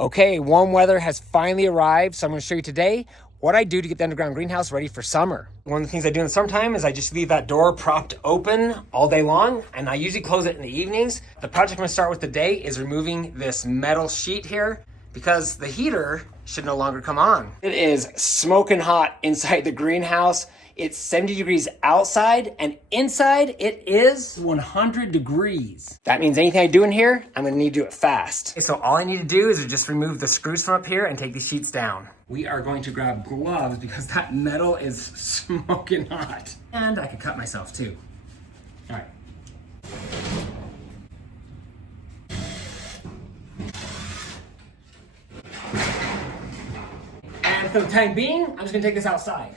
Okay, warm weather has finally arrived, so I'm gonna show you today what I do to get the underground greenhouse ready for summer. One of the things I do in the summertime is I just leave that door propped open all day long, and I usually close it in the evenings. The project I'm gonna start with today is removing this metal sheet here because the heater should no longer come on. It is smoking hot inside the greenhouse. It's 70 degrees outside, and inside it is 100 degrees. That means anything I do in here, I'm gonna need to do it fast. Okay, so all I need to do is just remove the screws from up here and take these sheets down. We are going to grab gloves because that metal is smoking hot. And I could cut myself too. All right. And for the time being, I'm just gonna take this outside.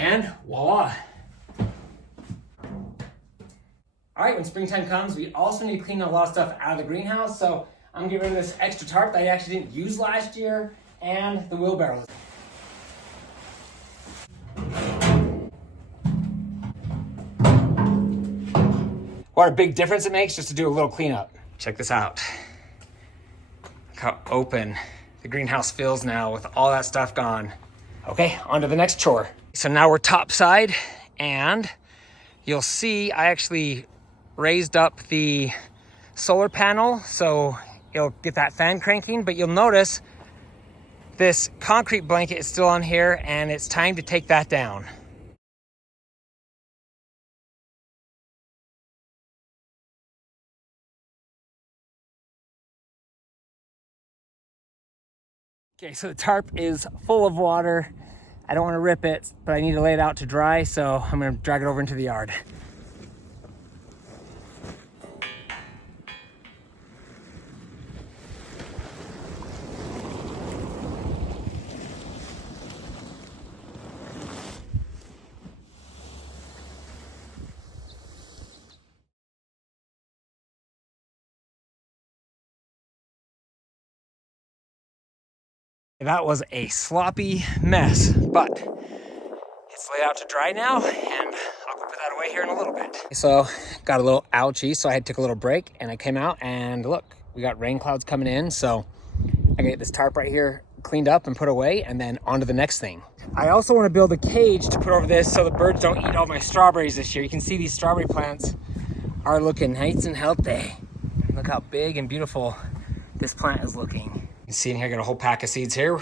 And voila. All right, when springtime comes, we also need to clean a lot of stuff out of the greenhouse. So I'm gonna get rid of this extra tarp that I actually didn't use last year and the wheelbarrows. What a big difference it makes just to do a little cleanup. Check this out. Look how open the greenhouse feels now with all that stuff gone. Okay, on to the next chore. So now we're topside, and you'll see I actually raised up the solar panel so it'll get that fan cranking, but you'll notice this concrete blanket is still on here, and it's time to take that down. Okay, so the tarp is full of water. I don't want to rip it, but I need to lay it out to dry, so I'm going to drag it over into the yard. That was a sloppy mess, but it's laid out to dry now, and I'll go put that away here in a little bit. So got a little ouchie, so I had to take a little break, and I came out and look, we got rain clouds coming in, so I get this tarp right here cleaned up and put away, and then on to the next thing. I also want to build a cage to put over this so the birds don't eat all my strawberries this year. You can see these strawberry plants are looking nice and healthy. Look how big and beautiful this plant is looking. You can see in here, I got a whole pack of seeds here.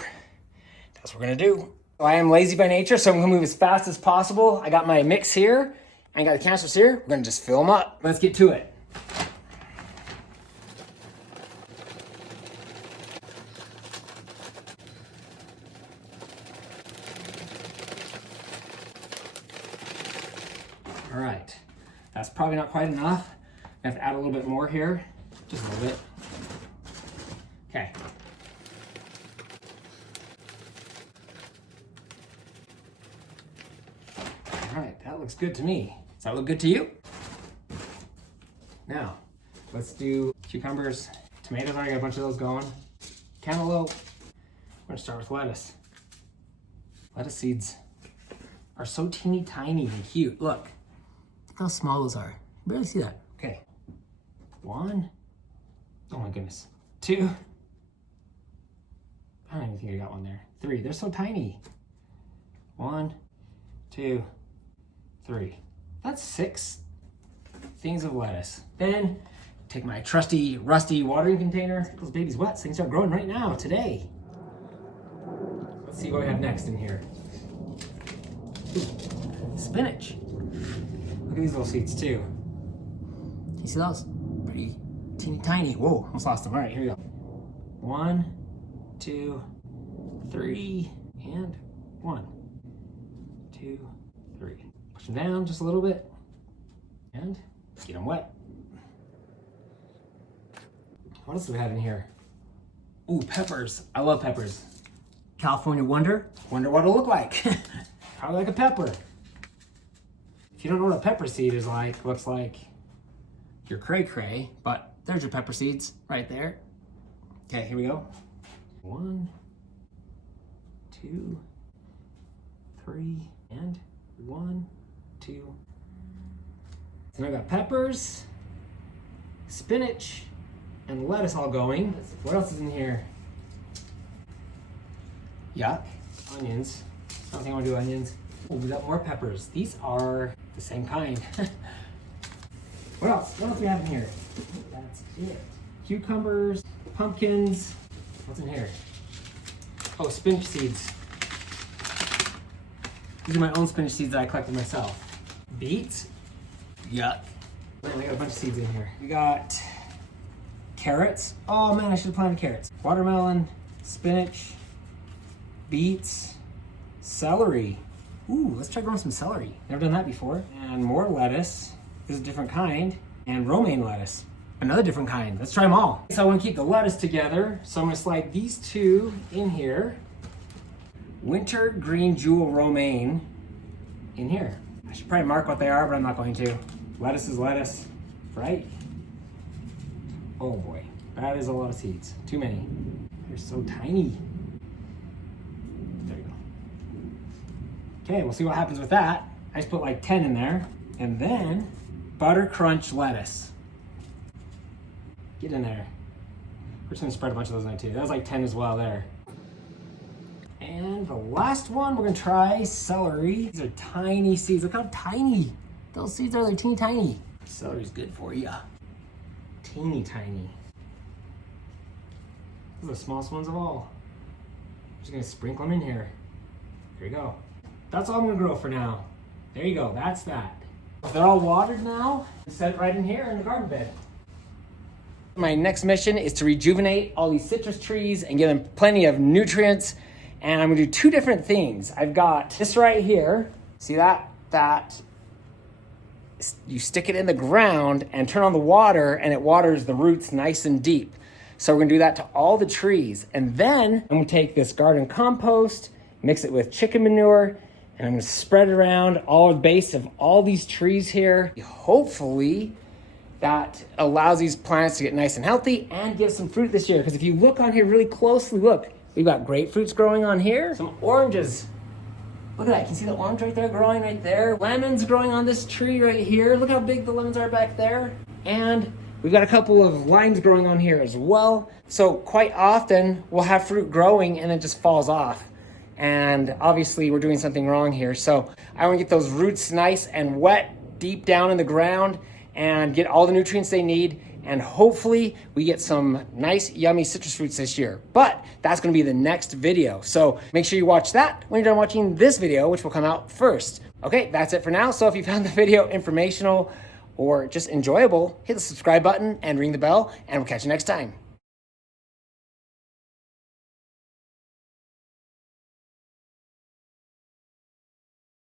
That's what we're gonna do. So I am lazy by nature, so I'm gonna move as fast as possible. I got my mix here, and I got the canisters here. We're gonna just fill them up. Let's get to it. All right, that's probably not quite enough. I have to add a little bit more here, just a little bit. Okay. All right, that looks good to me. Does that look good to you? Now, let's do cucumbers, tomatoes. I got a bunch of those going. Cantaloupe. We're gonna start with lettuce. Lettuce seeds are so teeny tiny and cute. Look how small those are. You barely see that. Okay. 1. Oh my goodness. 2. I don't even think I got one there. 3. They're so tiny. 1, 2, 3. That's 6 things of lettuce. Then take my trusty, rusty watering container. Get those babies wet. Things start growing right now, today. Let's see what we have next in here. Ooh, spinach. Look at these little seeds too. Can you see those? Pretty teeny tiny. Whoa, almost lost them. All right, here we go. 1, 2, 3, and 1, 2, 3. Push them down just a little bit and get them wet. What else do we have in here? Ooh, peppers. I love peppers. California Wonder. Wonder what it'll look like. Probably like a pepper. If you don't know what a pepper seed is like, looks like your cray-cray, but there's your pepper seeds right there. Okay, here we go. 1, 2, 3, and 1, 2. So now I got peppers, spinach, and lettuce all going. What else is in here? Yuck. Onions. I don't think I want to do onions. Oh, we got more peppers. These are the same kind. What else? What else do we have in here? That's it. Cucumbers, pumpkins. What's in here? Oh, spinach seeds. These are my own spinach seeds that I collected myself. Beets. Yuck. We got a bunch of seeds in here. We got carrots. Oh man, I should have planted carrots. Watermelon, spinach, beets, celery. Ooh, let's try growing some celery. Never done that before. And more lettuce. This is a different kind. And romaine lettuce. Another different kind. Let's try them all. So I want to keep the lettuce together. So I'm going to slide these two in here. Winter green jewel romaine in here. I should probably mark what they are, but I'm not going to. Lettuce is lettuce, right? Oh boy, that is a lot of seeds. Too many. They're so tiny. There you go. Okay, we'll see what happens with that. I just put like 10 in there. And then butter crunch lettuce. Get in there. We're just gonna spread a bunch of those in there too. That was like 10 as well there. And the last one, we're gonna try celery. These are tiny seeds. Look how tiny those seeds are. They're teeny tiny. Celery's good for you. Teeny tiny. Those are the smallest ones of all. I'm just gonna sprinkle them in here. Here you go. That's all I'm gonna grow for now. There you go, that's that. They're all watered now. Set it right in here in the garden bed. My next mission is to rejuvenate all these citrus trees and give them plenty of nutrients. And I'm gonna do two different things. I've got this right here. See that? You stick it in the ground and turn on the water and it waters the roots nice and deep. So we're gonna do that to all the trees. And then I'm gonna take this garden compost, mix it with chicken manure, and I'm gonna spread it around all the base of all these trees here. Hopefully that allows these plants to get nice and healthy and give some fruit this year. Because if you look on here really closely, look, we've got grapefruits growing on here, some oranges. Look at that, can you see the orange right there growing right there? Lemons growing on this tree right here. Look how big the lemons are back there. And we've got a couple of limes growing on here as well. So quite often we'll have fruit growing and it just falls off. And obviously we're doing something wrong here. So I want to get those roots nice and wet deep down in the ground and get all the nutrients they need. And hopefully we get some nice, yummy citrus fruits this year. But that's gonna be the next video. So make sure you watch that when you're done watching this video, which will come out first. Okay, that's it for now. So if you found the video informational or just enjoyable, hit the subscribe button and ring the bell, and we'll catch you next time.